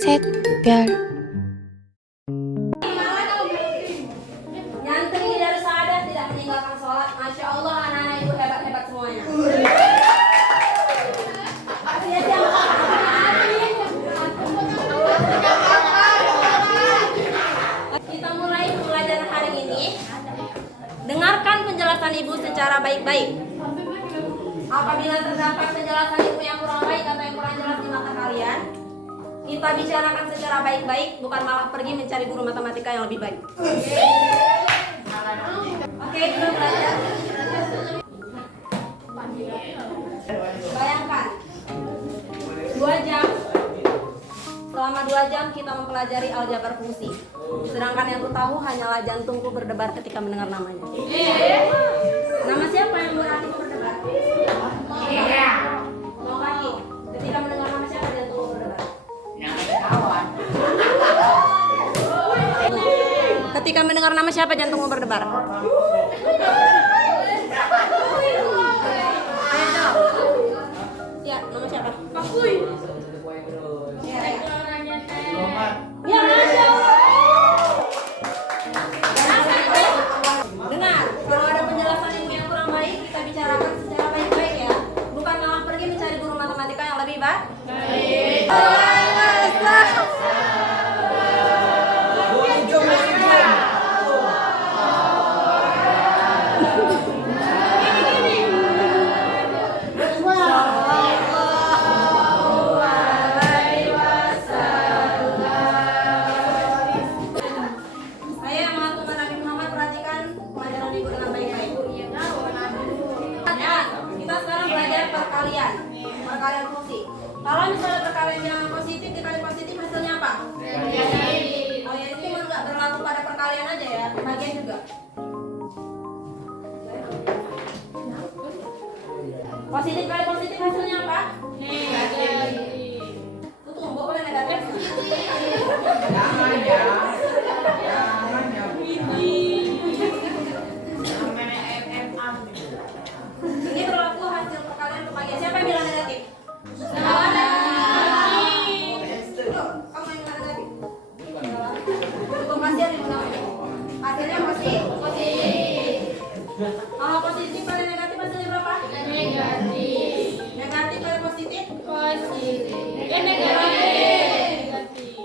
셋, 별. Nyantri dari sadar tidak meninggalkan sholat. Masya Allah, anak-anak ibu hebat-hebat semuanya. Kita mulai pembelajaran hari ini. Dengarkan penjelasan ibu secara baik-baik. Apabila terdapat penjelasan ibu yang kurang baik atau yang kurang jelas di mata kalian, kita bicarakan secara baik-baik, bukan malah pergi mencari guru matematika yang lebih baik. Oke, kita belajar. Bayangkan 2 jam. Selama 2 jam kita mempelajari aljabar fungsi. Sedangkan yang ku tahu hanyalah jantungku berdebar ketika mendengar namanya. Nama siapa yang buat hatiku berdebar? Mau kaki. Ketika mendengar nama siapa jantungku berdebar? Ketika mendengar nama siapa jantungmu berdebar? Ayo jawab. Ya, nama siapa? Kapuy. Ya, ya. Ya, Masya Allah. Dengar, kalau ada penjelasan ibu yang kurang baik, kita bicarakan secara baik-baik ya. Bukan malah pergi mencari guru matematika yang lebih baik. Perkalian fungsi. Kalau misalnya perkalian bilangan positif dikali positif hasilnya apa? Negatif. Oh ya, itu nggak berlaku pada perkalian aja ya, bagian juga. Positif kali positif hasilnya apa? Negatif. Tuh tunggu boleh negatif. Jangan ya. Ini berlaku hasil perkalian pembagian. Siapa yang bilang negatif? Hasilnya positif. Kalau positif kali negatif hasilnya berapa? Negatif. Negatif kali positif? Positif. Negatif.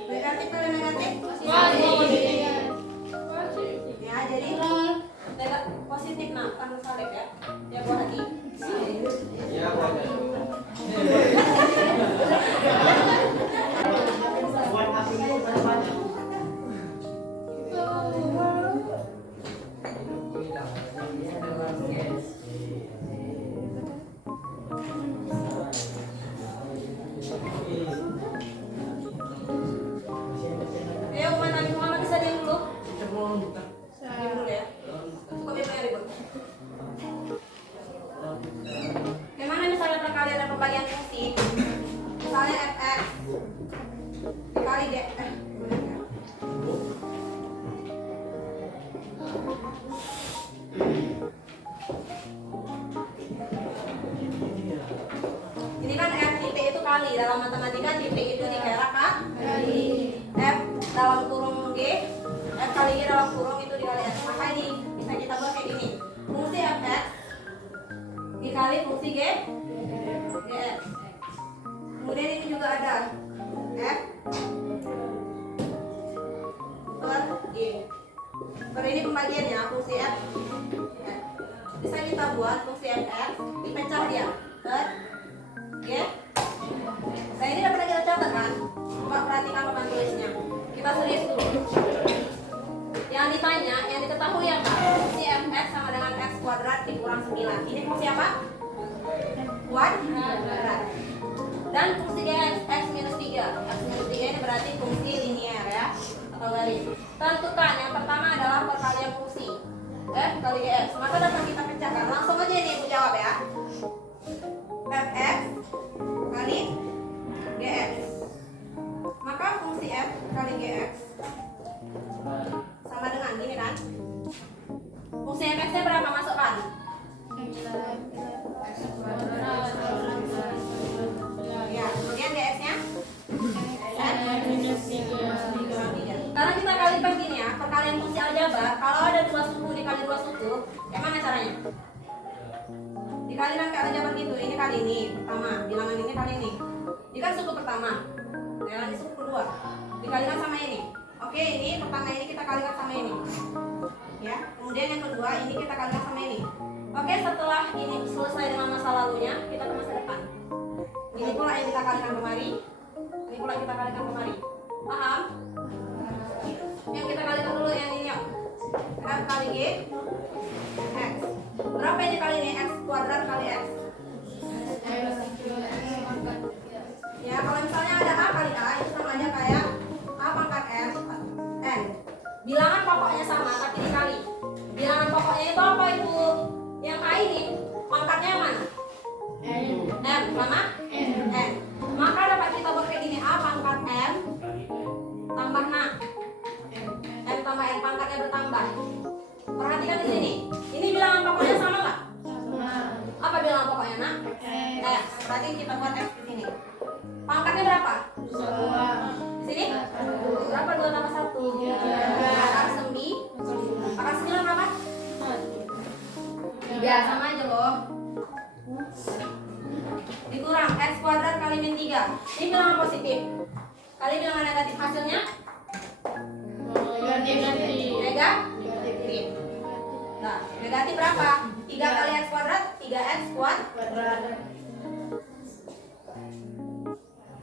Negatif kali negatif? Positif. Ya, jadi positif nah, kan salib ya. Ya buat hati. Ya buat hati. Ayo, Nabi Muhammad bisa diam dulu? Diam dulu ya. Cukup ya, ribut. Gimana misalnya perkalian dan pembagian fungsi? Misalnya fx dikali dx. Ini kan f titik itu kali, dalam matematika titik itu dikira kali. F dalam kurung g, f kali g dalam kurung itu dikali x. Maka ini bisa kita buat kayak gini. Fungsi fx dikali fungsi g, gx. Kemudian ini juga ada f per g. Per ini pembagiannya fungsi f. Bisa kita buat fungsi fx dipecah dia per g. Nah ini dapat kita catat kan? Coba perhatikan papan tulisnya. Kita serius dulu. Yang ditanya, yang diketahui apa? Fungsi fx sama dengan x kuadrat dikurang 9. Ini fungsi apa? Kuadrat. Dan fungsi gx x minus 3. X minus 3 ini berarti fungsi linier ya, atau garis. Tentukan yang pertama adalah perkalian fungsi f kali gx. Maka dapat kita pecahkan. Langsung aja ini ibu jawab ya. Fx kali gx. Maka fungsi f kali gx sama dengan gini kan? Fungsi fx nya berapa? Masukkan. Ya, kemudian dx nya lebar, kalau ada 2 suku dikali 2 suku, gimana caranya? Dikalikan ke aljabar gitu, ini kali ini pertama, bilangan ini kali ini. Ini kan suku pertama, ya ini suku kedua, dikalikan sama ini. Oke, ini pertama ini kita kalikan sama ini, ya. Kemudian yang kedua ini kita kalikan sama ini. Oke, setelah ini selesai dengan masa lalunya, kita ke masa depan. Ini pula yang kita kalikan kemari, ini pula kita kalikan kemari. Paham? Yang kita kalikan dulu yang ini yuk. F kali G X. Berapa ini kali ini? X kuadrat kali X. Ya, kalau misalnya ada A kali A, itu sama aja kayak A pangkat N. Bilangan pokoknya sama, tapi dikali. Bilangan pokoknya itu apa itu? Yang A ini, pangkatnya yang mana? M, sama? N. Maka dapat kita buat kayak gini, A pangkat M tambah N. M tambah N, pangkatnya bertambah. Perhatikan di sini. Ini bilangan pokoknya sama nggak? Sama. Apa bilangan pokoknya, Nak? X. Berarti kita buat X di sini. Pangkatnya berapa? 2. Di sini? Berapa 2 tambah 1? 3. Akar 9. Akar 9 berapa? 3. Sama aja loh. Dikurang X kuadrat kali min 3. Ini bilangan positif. Kali bilangan negatif, hasilnya? Negatif. Nah, negatif berapa? 3 kali X kuadrat, 3X kuadrat.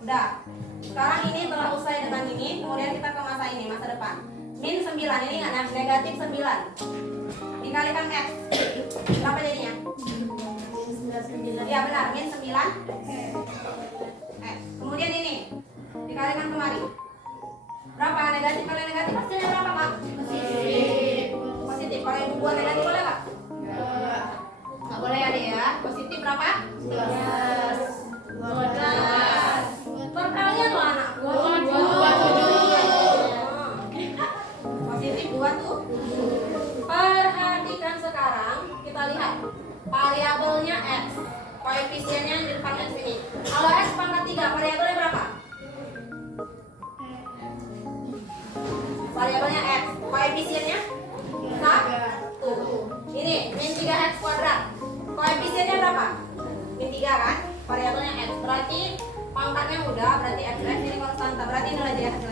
Udah. Sekarang ini telah usai dengan ini, kemudian kita ke masa ini, masa depan. Min 9, ini nggak negatif 9. Dikalikan X. Berapa jadinya? Ya benar, min 9. X. Kemudian ini dikalikan kemari. Berapa? Negatif kali negatif hasilnya berapa, Pak? Positif. Kalau yang buat negatif boleh, Pak? Nggak boleh ya, Dek ya. Positif berapa? 12. Perkalian loh anakku. 27. Positif 27. Perhatikan sekarang, kita lihat variabelnya X. Koefisiennya di depannya sini. Kalau X pangkat 3, variabelnya berapa? Variabelnya X. Koefisiennya 1. Ini min 3X kuadrat. Koefisiennya berapa? Min 3 kan? Variabelnya X. Berarti pangkatnya udah, berarti X ini konstanta. Berarti nilai dia hasilnya